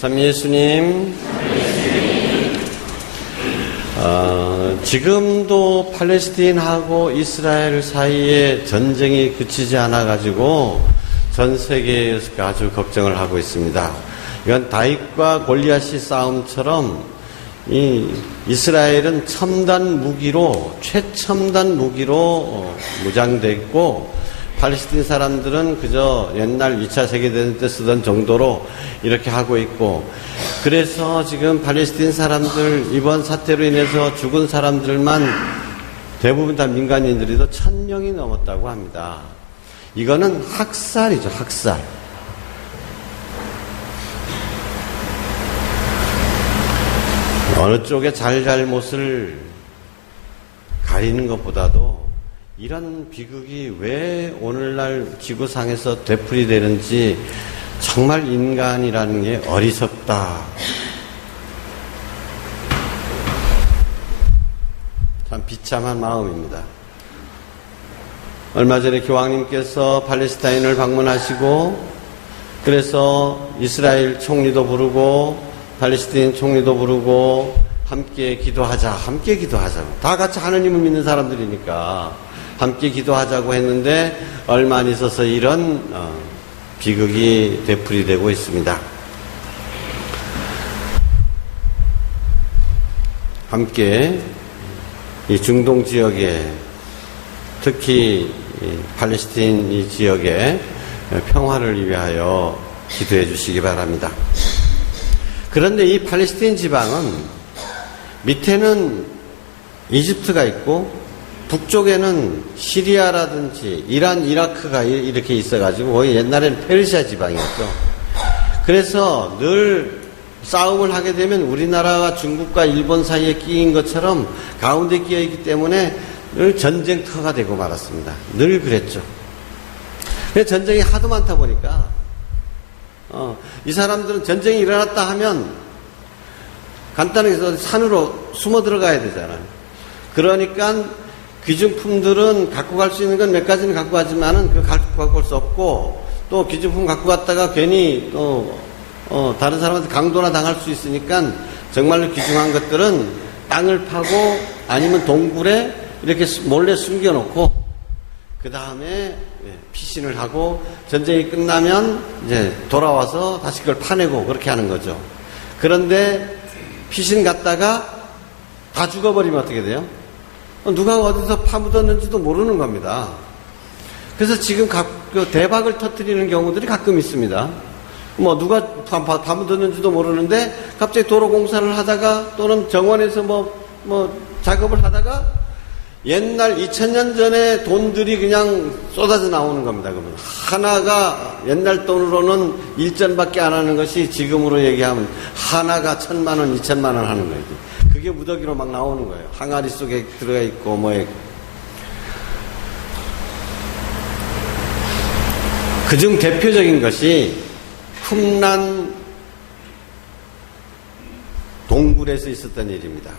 참 예수님, 지금도 팔레스틴하고 이스라엘 사이에 전쟁이 그치지 않아가지고 전 세계에서 아주 걱정을 하고 있습니다. 이건 다윗과 골리앗의 싸움처럼 이스라엘은 첨단 무기로, 최첨단 무기로 무장되어 있고, 팔레스틴 사람들은 그저 옛날 2차 세계대전 때 쓰던 정도로 이렇게 하고 있고, 그래서 지금 팔레스틴 사람들 이번 사태로 인해서 죽은 사람들만 대부분 다 민간인들이도 1000명이 넘었다고 합니다. 이거는 학살이죠, 학살. 어느 쪽의 잘잘못을 가리는 것보다도 이런 비극이 왜 오늘날 지구상에서 되풀이되는지 정말 인간이라는 게 어리석다. 참 비참한 마음입니다. 얼마 전에 교황님께서 팔레스타인을 방문하시고, 그래서 이스라엘 총리도 부르고 팔레스타인 총리도 부르고 함께 기도하자, 함께 기도하자. 다 같이 하느님을 믿는 사람들이니까 함께 기도하자고 했는데 얼마 안 있어서 이런 비극이 되풀이되고 있습니다. 함께 이 중동 지역에, 특히 팔레스타인 이 지역의 평화를 위하여 기도해 주시기 바랍니다. 그런데 이 팔레스타인 지방은 밑에는 이집트가 있고 북쪽에는 시리아라든지 이란, 이라크가 이렇게 있어가지고 거의 옛날에는 페르시아 지방이었죠. 그래서 늘 싸움을 하게 되면 우리나라와 중국과 일본 사이에 끼인 것처럼 가운데 끼어 있기 때문에 늘 전쟁터가 되고 말았습니다. 늘 그랬죠. 근데 전쟁이 하도 많다 보니까 이 사람들은 전쟁이 일어났다 하면 간단하게 산으로 숨어 들어가야 되잖아요. 그러니까 귀중품들은 갖고 갈 수 있는 건 몇 가지는 갖고 가지만은 그거 갖고 갈 수 없고, 또 귀중품 갖고 갔다가 괜히 다른 사람한테 강도나 당할 수 있으니까 정말로 귀중한 것들은 땅을 파고 아니면 동굴에 이렇게 몰래 숨겨놓고 그 다음에 피신을 하고 전쟁이 끝나면 이제 돌아와서 다시 그걸 파내고 그렇게 하는 거죠. 그런데 피신 갔다가 다 죽어버리면 어떻게 돼요? 누가 어디서 파묻었는지도 모르는 겁니다. 그래서 지금 대박을 터뜨리는 경우들이 가끔 있습니다. 뭐 누가 파묻었는지도 모르는데 갑자기 도로 공사를 하다가 또는 정원에서 뭐 작업을 하다가 옛날 2000년 전에 돈들이 그냥 쏟아져 나오는 겁니다. 그러면 하나가 옛날 돈으로는 1전밖에 안 하는 것이 지금으로 얘기하면 하나가 1000만원, 2000만원 하는 거예요. 그게 무더기로 막 나오는 거예요. 항아리 속에 들어가 있고 그중 대표적인 것이 쿰란 동굴에서 있었던 일입니다.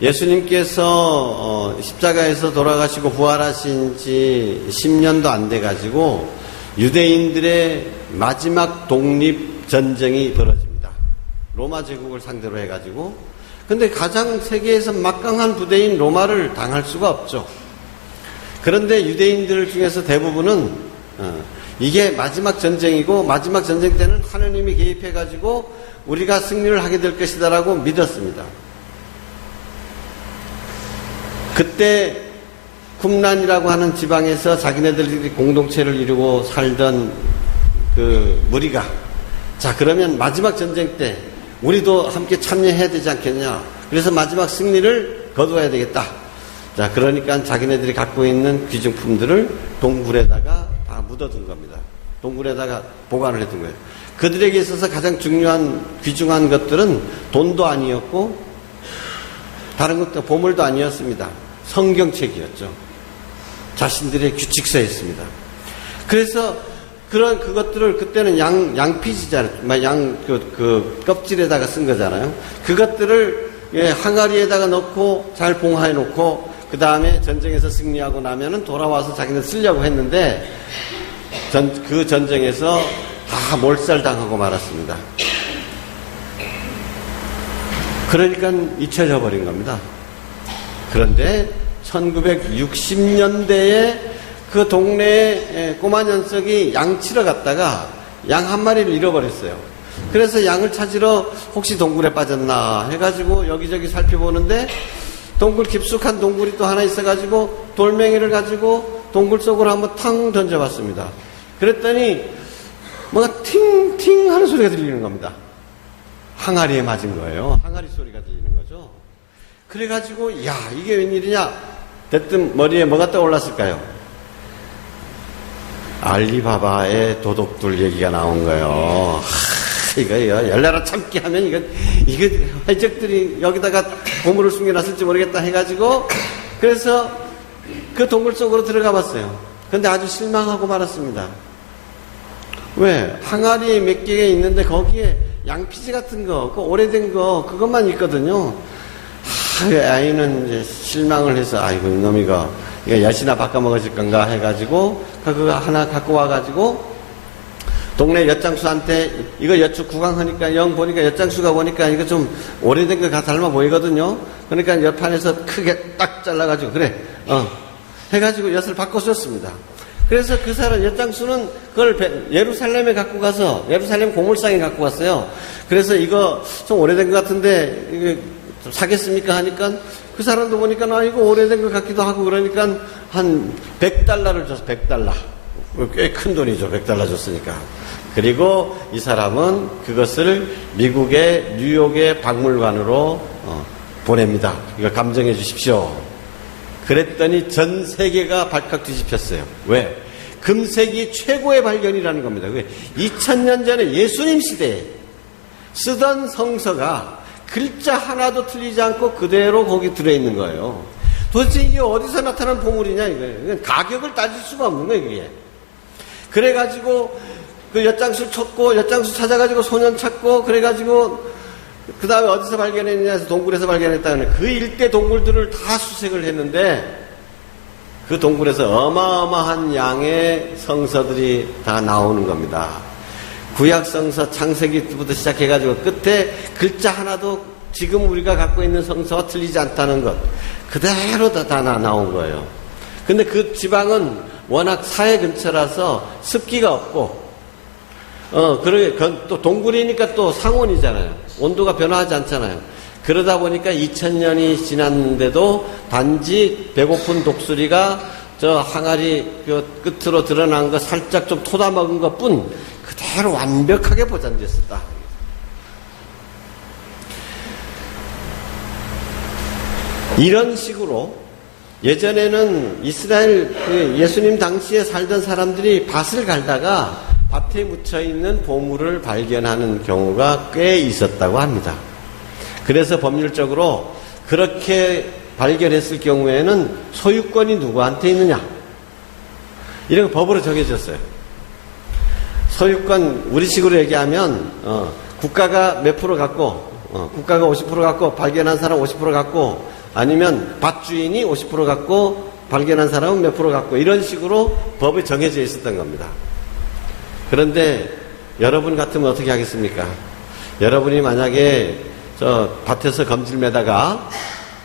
예수님께서 십자가에서 돌아가시고 부활하신 지 10년도 안 돼가지고 유대인들의 마지막 독립전쟁이 벌어집니다. 로마 제국을 상대로 해가지고. 근데 가장 세계에서 막강한 부대인 로마를 당할 수가 없죠. 그런데 유대인들 중에서 대부분은 이게 마지막 전쟁이고 마지막 전쟁 때는 하느님이 개입해가지고 우리가 승리를 하게 될 것이다라고 믿었습니다. 그때 쿰란이라고 하는 지방에서 자기네들이 공동체를 이루고 살던 그 무리가, 자 그러면 마지막 전쟁 때 우리도 함께 참여해야 되지 않겠냐. 그래서 마지막 승리를 거두어야 되겠다. 자 그러니까 자기네들이 갖고 있는 귀중품들을 동굴에다가 다 묻어둔 겁니다. 동굴에다가 보관을 해둔 거예요. 그들에게 있어서 가장 중요한 귀중한 것들은 돈도 아니었고 다른 것도 보물도 아니었습니다. 성경책이었죠. 자신들의 규칙서였습니다. 그래서 그것들을 그때는 양피지잖아요. 그 껍질에다가 쓴 거잖아요. 그것들을 항아리에다가 넣고 잘 봉화해 놓고 그 다음에 전쟁에서 승리하고 나면은 돌아와서 자기는 쓰려고 했는데 그 전쟁에서 다 몰살당하고 말았습니다. 그러니까 잊혀져 버린 겁니다. 그런데 1960년대에 그 동네에 꼬마 녀석이 양 치러 갔다가 양 한 마리를 잃어버렸어요. 그래서 양을 찾으러 혹시 동굴에 빠졌나 해가지고 여기저기 살펴보는데 동굴 깊숙한 동굴이 또 하나 있어가지고 돌멩이를 가지고 동굴 속으로 한번 탕 던져봤습니다. 그랬더니 뭔가 팅팅 하는 소리가 들리는 겁니다. 항아리에 맞은 거예요. 항아리 소리가 들리는 거죠. 그래가지고 야 이게 웬일이냐 대뜸 머리에 뭐가 떠올랐을까요? 알리바바의 도둑들 얘기가 나온 거예요. 이거 열나라 참기 하면 이거 해적들이 여기다가 보물을 숨겨놨을지 모르겠다 해가지고 그래서 그 동굴 속으로 들어가 봤어요. 근데 아주 실망하고 말았습니다. 왜? 항아리 몇 개가 있는데 거기에 양피지 같은 거, 그 오래된 거 그것만 있거든요. 아이는 이제 실망을 해서 아이고 이놈 이거 엿이나 바꿔 먹어줄 건가 해가지고 그거 하나 갖고 와가지고 동네 엿장수한테 이거 엿주 구강하니까 영 보니까 엿장수가 보니까 이거 좀 오래된 거 닮아 보이거든요. 그러니까 엿판에서 크게 딱 잘라가지고 그래 해가지고 엿을 바꿔줬습니다. 그래서 그 사람 엿장수는 그걸 예루살렘에 갖고 가서 예루살렘 고물상에 갖고 갔어요. 그래서 이거 좀 오래된 것 같은데 이거 좀 사겠습니까 하니까 그 사람도 보니까 이거 오래된 것 같기도 하고 그러니까 한 $100를 줬어. $100. 꽤 큰 돈이죠. $100 줬으니까. 그리고 이 사람은 그것을 미국의 뉴욕의 박물관으로 보냅니다. 이거 감정해 주십시오. 그랬더니 전 세계가 발칵 뒤집혔어요. 왜? 금색이 최고의 발견이라는 겁니다. 2000년 전에 예수님 시대에 쓰던 성서가 글자 하나도 틀리지 않고 그대로 거기 들어있는 거예요. 도대체 이게 어디서 나타난 보물이냐 이거예요. 가격을 따질 수가 없는 거예요. 이게. 그래가지고 그 엿장수 쳤고 엿장수 찾아가지고 소년 찾고 그래가지고 그 다음에 어디서 발견했느냐 해서 동굴에서 발견했다는 그 일대 동굴들을 다 수색을 했는데 그 동굴에서 어마어마한 양의 성서들이 다 나오는 겁니다. 구약 성서 창세기부터 시작해가지고 끝에 글자 하나도 지금 우리가 갖고 있는 성서와 틀리지 않다는 것 그대로 다 나온 거예요. 근데 그 지방은 워낙 사해 근처라서 습기가 없고 그러게 또 동굴이니까 또 상온이잖아요. 온도가 변화하지 않잖아요. 그러다 보니까 2000년이 지났는데도 단지 배고픈 독수리가 저 항아리 끝으로 드러난 거 살짝 좀 토다 먹은 것 뿐 그대로 완벽하게 보존됐었다. 이런 식으로 예전에는 이스라엘 예수님 당시에 살던 사람들이 밭을 갈다가 밭에 묻혀있는 보물을 발견하는 경우가 꽤 있었다고 합니다. 그래서 법률적으로 그렇게 발견했을 경우에는 소유권이 누구한테 있느냐 이런 거 법으로 정해졌어요. 소유권 우리식으로 얘기하면 국가가 몇 프로 갖고 국가가 50% 갖고 발견한 사람 50% 갖고 아니면 밭주인이 50% 갖고 발견한 사람은 몇 프로 갖고 이런 식으로 법에 정해져 있었던 겁니다. 그런데 여러분 같으면 어떻게 하겠습니까? 여러분이 만약에 저 밭에서 검질 매다가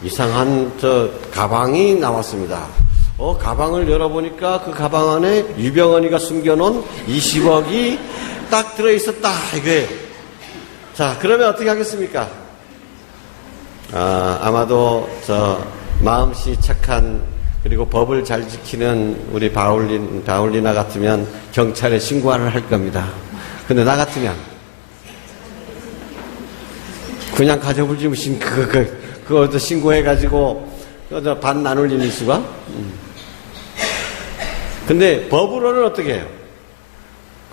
이상한 저 가방이 나왔습니다. 가방을 열어보니까 그 가방 안에 유병언이가 숨겨놓은 20억이 딱 들어있었다 이거예요. 자, 그러면 어떻게 하겠습니까? 아마도 저 마음씨 착한 그리고 법을 잘 지키는 우리 바울리나 같으면 경찰에 신고를 할 겁니다. 근데 나 같으면 그냥 가져불지 무슨 그거 신고해가지고 밭 나눌 일이 수가? 근데 법으로는 어떻게 해요?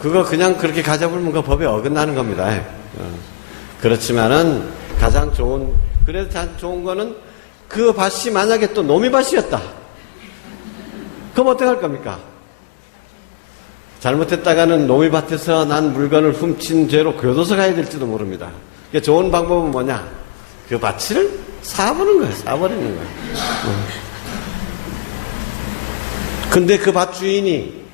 그거 그냥 그렇게 가져불면 그 법에 어긋나는 겁니다. 그렇지만은 가장 좋은 그래도 참 좋은 거는 그 밭이 만약에 또 노미밭이었다. 그럼 어떻게 할 겁니까? 잘못했다가는 노미밭에서 난 물건을 훔친 죄로 교도소 가야 될지도 모릅니다. 그러니까 좋은 방법은 뭐냐? 그 밭을 사보는 거예요. 사버리는 거예요. 근데 그 밭 주인이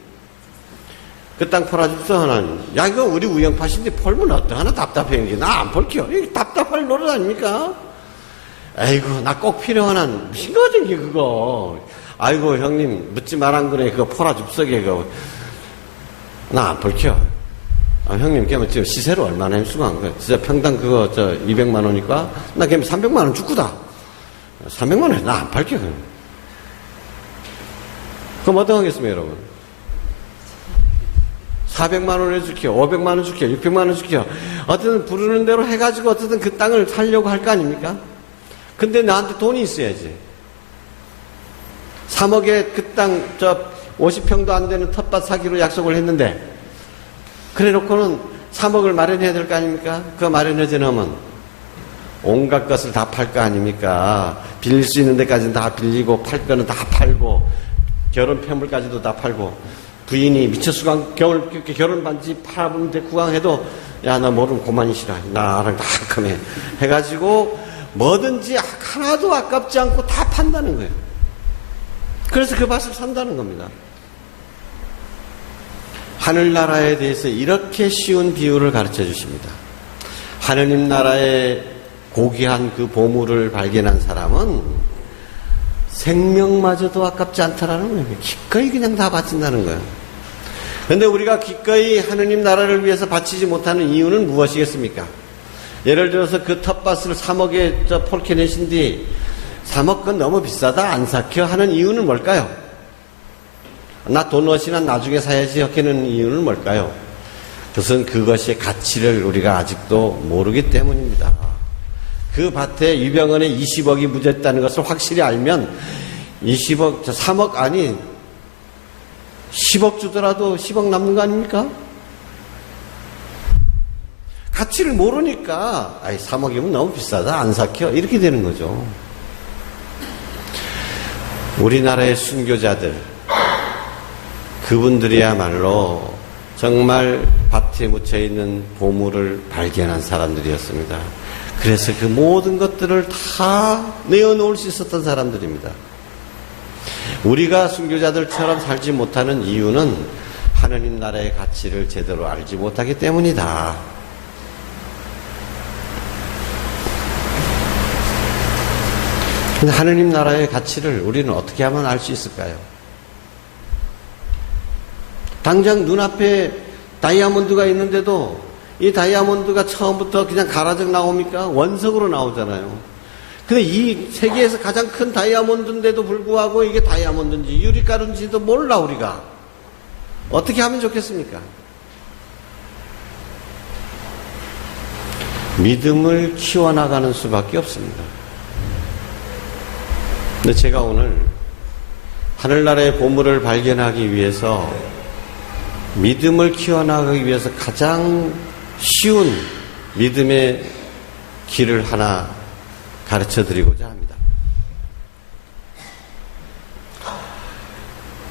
그 땅 팔아줍소 하나님. 이거 우리 우영팥인데 펄면 어떡하나 답답해. 나 안 펄켜. 이게 답답할 노릇 아닙니까? 아이고, 나 꼭 필요한 한, 무슨 거지, 그거. 아이고, 형님, 묻지 말한 거네. 그거 포라 줍석에, 그거. 나 안 벌켜. 아, 형님, 걔는 지금 시세로 얼마나 힘쓰한 거야. 진짜 평당 그거, 200만 원이니까, 나 걔는 300만 원 죽구다. 300만 원에 나 안 팔게, 그럼. 그럼 어떻게 하겠습니까, 여러분? 400만 원을 줄게요. 500만 원 줄게요. 600만 원 줄게요. 어쨌든 부르는 대로 해가지고 어쨌든 그 땅을 살려고 할 거 아닙니까? 근데 나한테 돈이 있어야지. 3억에 그 땅, 50평도 안 되는 텃밭 사기로 약속을 했는데, 그래 놓고는 3억을 마련해야 될 거 아닙니까? 그거 마련하지 않으면 온갖 것을 다 팔 거 아닙니까? 빌릴 수 있는 데까지는 다 빌리고, 팔 거는 다 팔고, 결혼 폐물까지도 다 팔고, 부인이 미처 결혼 반지 팔아보는데 구강해도, 야, 나 모르면 고만이시라. 나랑 다 할거네. 해가지고, 뭐든지 하나도 아깝지 않고 다 판다는 거예요. 그래서 그 밭을 산다는 겁니다. 하늘나라에 대해서 이렇게 쉬운 비유를 가르쳐 주십니다. 하느님 나라의 고귀한 그 보물을 발견한 사람은 생명마저도 아깝지 않다라는 거예요. 기꺼이 그냥 다 바친다는 거예요. 그런데 우리가 기꺼이 하느님 나라를 위해서 바치지 못하는 이유는 무엇이겠습니까? 예를 들어서 그 텃밭을 3억에 폴케 내신 뒤 3억 건 너무 비싸다 안 사켜 하는 이유는 뭘까요? 나 돈 없이나 나중에 사야지 하는 이유는 뭘까요? 그것은 그것의 가치를 우리가 아직도 모르기 때문입니다. 그 밭에 유병헌에 20억이 묻었다는 것을 확실히 알면 20억, 3억 아니 10억 주더라도 10억 남는 거 아닙니까? 가치를 모르니까 3억이면 너무 비싸다 안 삭혀 이렇게 되는 거죠. 우리나라의 순교자들 그분들이야말로 정말 밭에 묻혀있는 보물을 발견한 사람들이었습니다. 그래서 그 모든 것들을 다 내어놓을 수 있었던 사람들입니다. 우리가 순교자들처럼 살지 못하는 이유는 하느님 나라의 가치를 제대로 알지 못하기 때문이다. 근데 하느님 나라의 가치를 우리는 어떻게 하면 알 수 있을까요? 당장 눈앞에 다이아몬드가 있는데도 이 다이아몬드가 처음부터 그냥 가라져 나옵니까? 원석으로 나오잖아요. 근데 이 세계에서 가장 큰 다이아몬드인데도 불구하고 이게 다이아몬드인지 유리가루인지도 몰라 우리가. 어떻게 하면 좋겠습니까? 믿음을 키워나가는 수밖에 없습니다. 근데 제가 오늘 하늘나라의 보물을 발견하기 위해서 믿음을 키워나가기 위해서 가장 쉬운 믿음의 길을 하나 가르쳐 드리고자 합니다.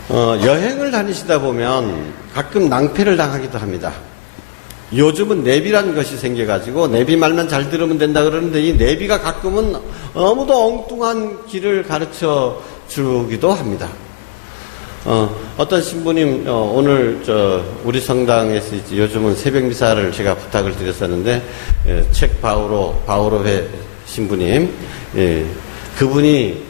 여행을 다니시다 보면 가끔 낭패를 당하기도 합니다. 요즘은 내비라는 것이 생겨가지고 내비 말만 잘 들으면 된다 그러는데 이 내비가 가끔은 너무도 엉뚱한 길을 가르쳐 주기도 합니다. 어떤 신부님 오늘 우리 성당에서 요즘은 새벽 미사를 제가 부탁을 드렸었는데 책 바오로회 신부님 그분이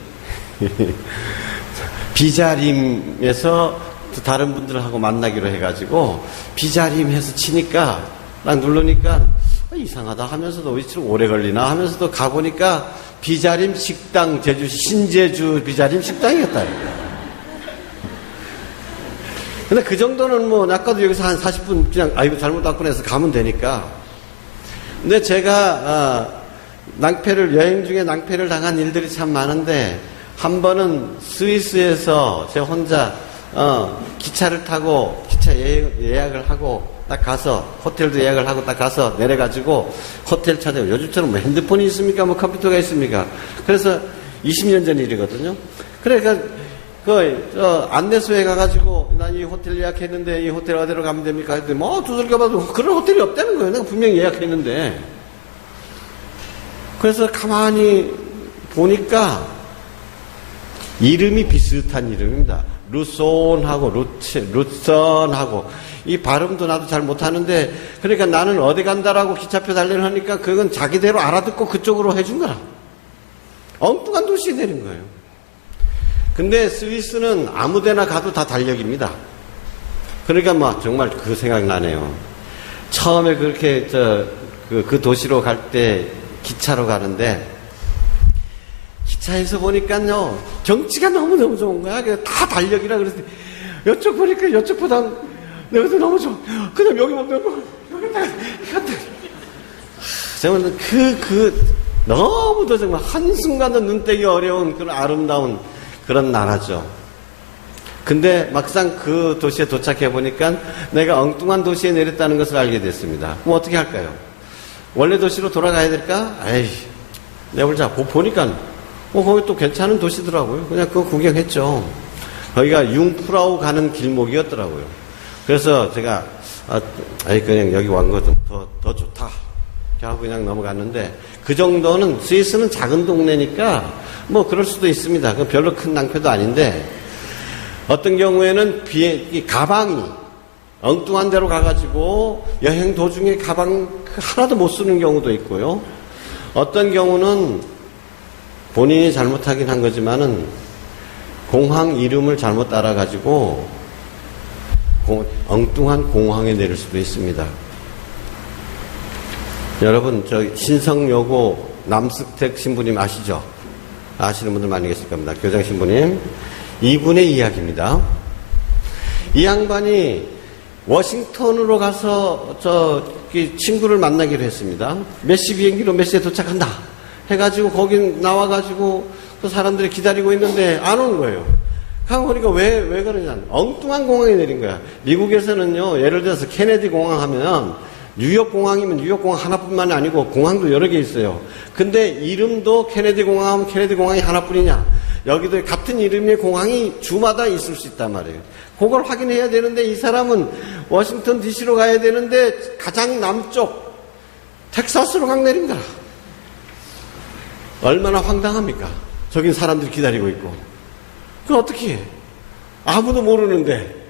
비자림에서 다른 분들하고 만나기로 해가지고 비자림해서 치니까 딱 누르니까 이상하다 하면서도 이처럼 오래 걸리나 하면서도 가보니까 비자림 식당 제주시 신제주 비자림 식당이었다. 근데 그 정도는 뭐 아까도 여기서 한 40분 그냥 아이고 잘못 왔구나 해서 가면 되니까. 근데 제가 여행 중에 낭패를 당한 일들이 참 많은데 한 번은 스위스에서 제가 혼자 기차를 타고 기차 예약을 하고 딱 가서 호텔도 예약을 하고 딱 가서 내려가지고 호텔 찾아요. 요즘처럼 뭐 핸드폰이 있습니까? 뭐 컴퓨터가 있습니까? 그래서 20년 전 일이거든요. 그러니까 안내소에 가가지고 난 이 호텔 예약했는데 이 호텔 어디로 가면 됩니까? 했더니 뭐 두들겨봐도 그런 호텔이 없다는 거예요. 내가 분명히 예약했는데. 그래서 가만히 보니까 이름이 비슷한 이름입니다. 루손하고 루선하고 이 발음도 나도 잘 못하는데 그러니까 나는 어디 간다라고 기차표 달래를 하니까 그건 자기대로 알아듣고 그쪽으로 해준 거라. 엉뚱한 도시에 내린 거예요. 근데 스위스는 아무데나 가도 다 달력입니다. 그러니까 막 정말 그 생각나네요. 처음에 그렇게 그 도시로 갈 때 기차로 가는데 기차에서 보니까요 경치가 너무너무 좋은 거야. 다 달력이라 그랬더니 이쪽 보니까 이쪽보다 여기도 너무 좋아. 그냥 여기 보면 여기다가 이것들 정말 너무도 정말 한순간도 눈 떼기 어려운 그런 아름다운 그런 나라죠. 근데 막상 그 도시에 도착해 보니까 내가 엉뚱한 도시에 내렸다는 것을 알게 됐습니다. 그럼 어떻게 할까요? 원래 도시로 돌아가야 될까? 에이, 내보자. 보니까 거기 또 괜찮은 도시더라고요. 그냥 그거 구경했죠. 거기가 융프라우 가는 길목이었더라고요. 그래서 제가 그냥 여기 완 거 좀 더 좋다. 하고 그냥 넘어갔는데 그 정도는 스위스는 작은 동네니까 뭐 그럴 수도 있습니다. 그 별로 큰 낭패도 아닌데 어떤 경우에는 가방이 엉뚱한 데로 가가지고 여행 도중에 가방 하나도 못 쓰는 경우도 있고요. 어떤 경우는 본인이 잘못하긴 한 거지만은 공항 이름을 잘못 따라가지고 엉뚱한 공항에 내릴 수도 있습니다. 여러분, 신성여고 남승택 신부님 아시죠? 아시는 분들 많이 계실 겁니다. 교장 신부님. 이분의 이야기입니다. 이 양반이 워싱턴으로 가서 친구를 만나기로 했습니다. 몇 시 비행기로 몇 시에 도착한다. 해가지고 거기 나와가지고 그 사람들이 기다리고 있는데 안 오는 거예요. 가고 보니까 왜 그러냐. 엉뚱한 공항에 내린 거야. 미국에서는요, 예를 들어서 케네디 공항 하면 뉴욕 공항이면 뉴욕 공항 하나뿐만이 아니고 공항도 여러 개 있어요. 근데 이름도 케네디 공항 하면 케네디 공항이 하나뿐이냐. 여기도 같은 이름의 공항이 주마다 있을 수 있단 말이에요. 그걸 확인해야 되는데 이 사람은 워싱턴 DC로 가야 되는데 가장 남쪽 텍사스로 강 내린 거라. 얼마나 황당합니까? 저긴 사람들이 기다리고 있고. 그걸 어떻게 해? 아무도 모르는데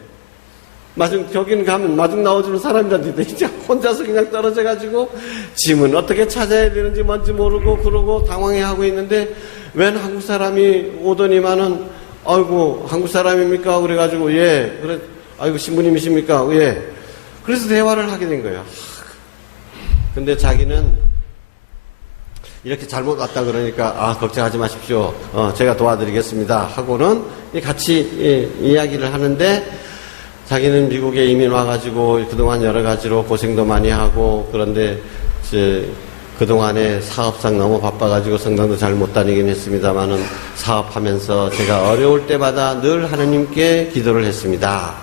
저기는 가면 마중 나와주는 사람이라는데 이제 혼자서 그냥 떨어져가지고 짐은 어떻게 찾아야 되는지 뭔지 모르고 그러고 당황해하고 있는데 웬 한국 사람이 오더니만은 아이고 한국 사람입니까? 그래가지고 예 그래 아이고 신부님이십니까? 예 그래서 대화를 하게 된 거예요. 근데 자기는 이렇게 잘못 왔다 그러니까 걱정하지 마십시오. 제가 도와드리겠습니다. 하고는 같이 이야기를 하는데 자기는 미국에 이민 와가지고 그동안 여러 가지로 고생도 많이 하고 그런데 그동안에 사업상 너무 바빠가지고 성당도 잘 못 다니긴 했습니다만은 사업하면서 제가 어려울 때마다 늘 하느님께 기도를 했습니다.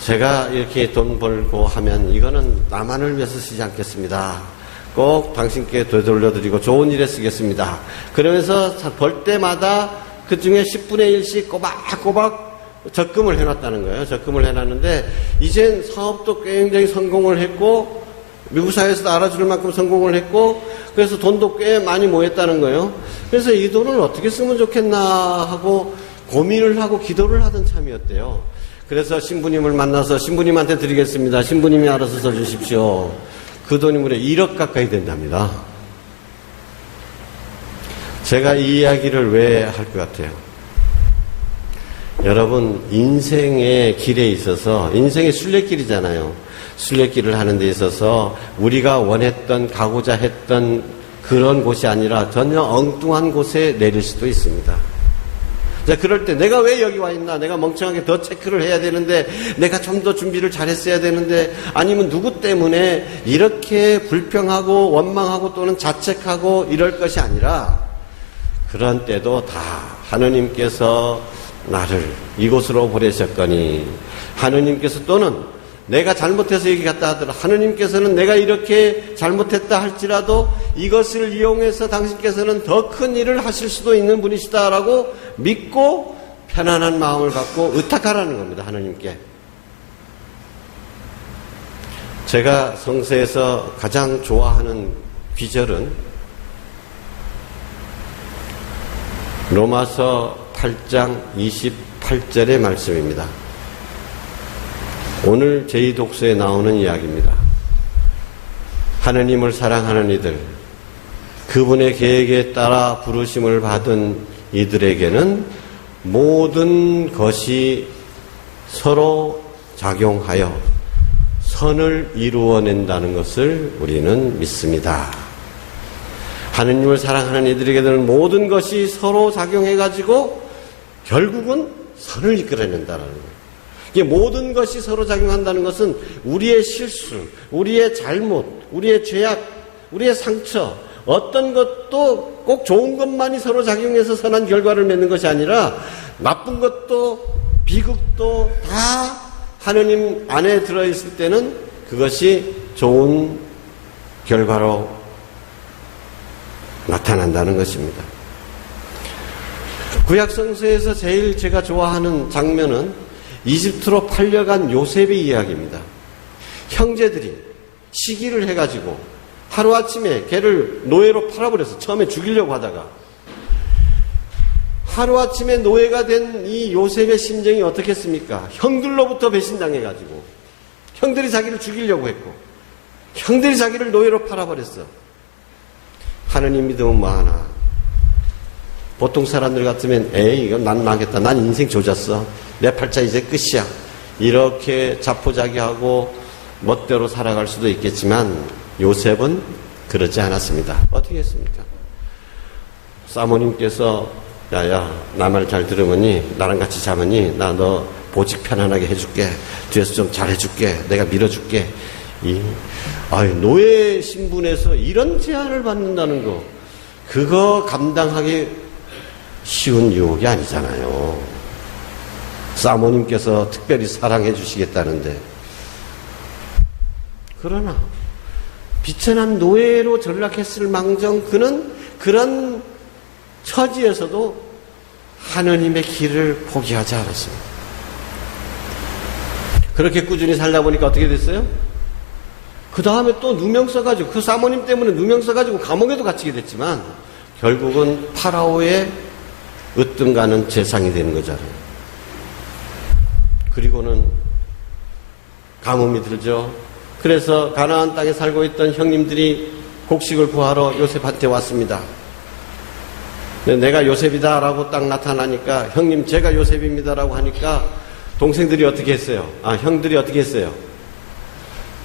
제가 이렇게 돈 벌고 하면 이거는 나만을 위해서 쓰지 않겠습니다. 꼭 당신께 되돌려드리고 좋은 일에 쓰겠습니다. 그러면서 벌 때마다 그 중에 10분의 1씩 꼬박꼬박 적금을 해놨다는 거예요. 적금을 해놨는데 이젠 사업도 굉장히 성공을 했고 미국 사회에서도 알아주는 만큼 성공을 했고 그래서 돈도 꽤 많이 모였다는 거예요. 그래서 이 돈을 어떻게 쓰면 좋겠나 하고 고민을 하고 기도를 하던 참이었대요. 그래서 신부님을 만나서 신부님한테 드리겠습니다. 신부님이 알아서 써주십시오. 그 돈이 무려 1억 가까이 된답니다. 제가 이 이야기를 왜 할 것 같아요? 여러분 인생의 길에 있어서 인생의 순례길이잖아요. 순례길을 하는 데 있어서 우리가 원했던 가고자 했던 그런 곳이 아니라 전혀 엉뚱한 곳에 내릴 수도 있습니다. 자, 그럴 때 내가 왜 여기 와 있나? 내가 멍청하게 더 체크를 해야 되는데 내가 좀 더 준비를 잘했어야 되는데 아니면 누구 때문에 이렇게 불평하고 원망하고 또는 자책하고 이럴 것이 아니라 그런 때도 다 하느님께서 나를 이곳으로 보내셨거니 하느님께서 또는 내가 잘못해서 여기 갔다 하더라 하느님께서는 내가 이렇게 잘못했다 할지라도 이것을 이용해서 당신께서는 더 큰 일을 하실 수도 있는 분이시다라고 믿고 편안한 마음을 갖고 의탁하라는 겁니다. 하느님께. 제가 성서에서 가장 좋아하는 귀절은 로마서 8장 28절의 말씀입니다. 오늘 제2독서에 나오는 이야기입니다. 하느님을 사랑하는 이들, 그분의 계획에 따라 부르심을 받은 이들에게는 모든 것이 서로 작용하여 선을 이루어낸다는 것을 우리는 믿습니다. 하느님을 사랑하는 이들에게는 모든 것이 서로 작용해가지고 결국은 선을 이끌어낸다는 거예요. 이게 모든 것이 서로 작용한다는 것은 우리의 실수, 우리의 잘못, 우리의 죄악, 우리의 상처, 어떤 것도 꼭 좋은 것만이 서로 작용해서 선한 결과를 맺는 것이 아니라 나쁜 것도 비극도 다 하느님 안에 들어있을 때는 그것이 좋은 결과로 나타난다는 것입니다. 구약 성서에서 제일 제가 좋아하는 장면은 이집트로 팔려간 요셉의 이야기입니다. 형제들이 시기를 해가지고 하루아침에 걔를 노예로 팔아버려서 처음에 죽이려고 하다가 하루아침에 노예가 된 이 요셉의 심정이 어떻겠습니까? 형들로부터 배신당해가지고 형들이 자기를 죽이려고 했고 형들이 자기를 노예로 팔아버렸어. 하느님 믿으면 뭐하나. 보통 사람들 같으면 에이 이건 난 망했다. 난 인생 조졌어. 내 팔자 이제 끝이야. 이렇게 자포자기하고 멋대로 살아갈 수도 있겠지만 요셉은 그러지 않았습니다. 어떻게 했습니까? 사모님께서 야야 나 말 잘 들으면 나랑 같이 자면이 나 너 보직 편안하게 해줄게. 뒤에서 좀 잘해줄게. 내가 밀어줄게. 노예 신분에서 이런 제안을 받는다는 거 그거 감당하기 쉬운 유혹이 아니잖아요. 사모님께서 특별히 사랑해 주시겠다는데. 그러나 비천한 노예로 전락했을 망정 그는 그런 처지에서도 하느님의 길을 포기하지 않았습니다. 그렇게 꾸준히 살다 보니까 어떻게 됐어요? 그 다음에 또 누명 써가지고 그 사모님 때문에 누명 써가지고 감옥에도 갇히게 됐지만 결국은 파라오의 으뜸가는 재상이 되는 거잖아요. 그리고는 가뭄이 들죠. 그래서 가나안 땅에 살고 있던 형님들이 곡식을 구하러 요셉한테 왔습니다. 내가 요셉이다 라고 딱 나타나니까 형님 제가 요셉입니다 라고 하니까 동생들이 어떻게 했어요? 형들이 어떻게 했어요?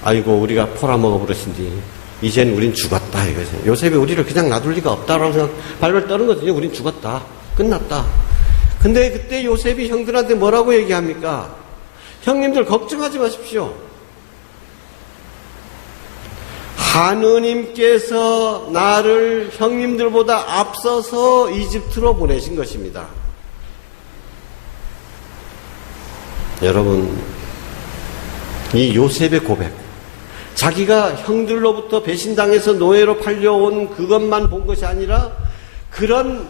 아이고 우리가 포라먹어 버렸신디 이젠 우린 죽었다 이거죠. 요셉이 우리를 그냥 놔둘 리가 없다라고 생각 발발 떠는 거거든요. 우린 죽었다. 끝났다. 근데 그때 요셉이 형들한테 뭐라고 얘기합니까? 형님들 걱정하지 마십시오. 하느님께서 나를 형님들보다 앞서서 이집트로 보내신 것입니다. 여러분, 이 요셉의 고백, 자기가 형들로부터 배신당해서 노예로 팔려온 그것만 본 것이 아니라 그런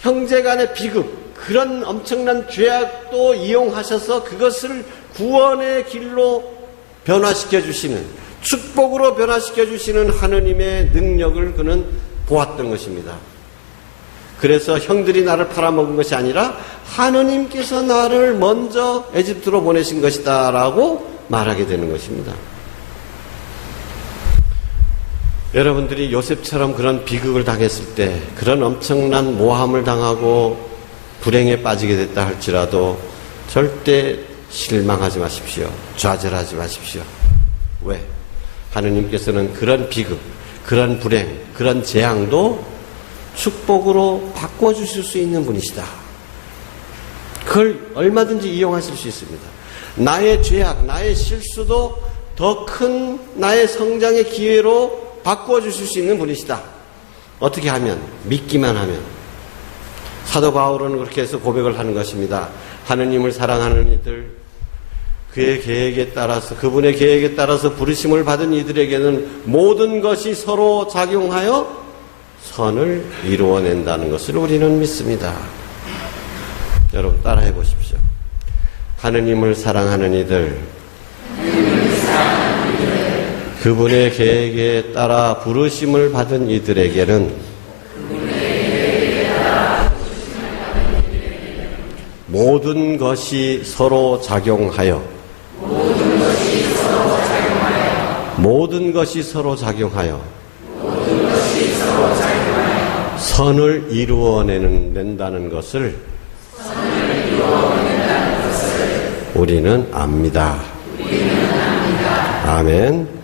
형제간의 비극, 그런 엄청난 죄악도 이용하셔서 그것을 구원의 길로 변화시켜 주시는, 축복으로 변화시켜 주시는 하느님의 능력을 그는 보았던 것입니다. 그래서 형들이 나를 팔아먹은 것이 아니라 하느님께서 나를 먼저 에집트로 보내신 것이다 라고 말하게 되는 것입니다. 여러분들이 요셉처럼 그런 비극을 당했을 때, 그런 엄청난 모함을 당하고 불행에 빠지게 됐다 할지라도 절대 실망하지 마십시오. 좌절하지 마십시오. 왜? 하느님께서는 그런 비극, 그런 불행, 그런 재앙도 축복으로 바꿔주실 수 있는 분이시다. 그걸 얼마든지 이용하실 수 있습니다. 나의 죄악, 나의 실수도 더 큰 나의 성장의 기회로 바꿔주실 수 있는 분이시다. 어떻게 하면? 믿기만 하면. 사도 바울은 그렇게 해서 고백을 하는 것입니다. 하느님을 사랑하는 이들, 그의 계획에 따라서, 그분의 계획에 따라서 부르심을 받은 이들에게는 모든 것이 서로 작용하여 선을 이루어낸다는 것을 우리는 믿습니다. 여러분 따라해 보십시오. 하느님을 사랑하는 이들, 그분의 계획에 따라 부르심을 받은 이들에게는 모든 것이 서로 작용하여 모든 것이 서로 작용하여 선을 이루어낸다는 것을 우리는 압니다. 아멘.